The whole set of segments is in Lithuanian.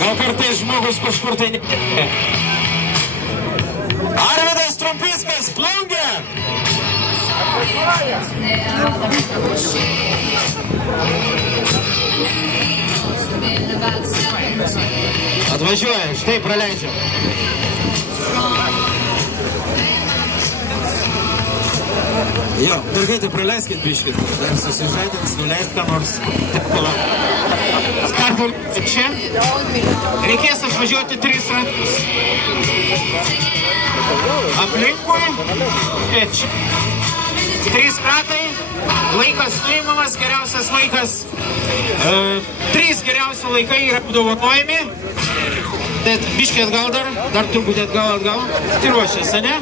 Gal kartais žmogus kažkur tai ne. Arvydas Trumpickas, Plungė. Atvažiuoja, štai praleidžiam. Jo, dargai, tai praleiskit biškit. Dar susižaidins, nuleist ką nors. Startul čia. Reikės išvažiuoti 3 ratus. Aplinkui. Čia. 3 ratai. Laikas nuimamas, geriausias laikas. 3 geriausi laikai yra apdovanojami. Bet biškį atgal dar truputį atgal. Tai ruošiasi, ne?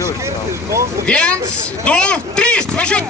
1, 2, 3, važiuok!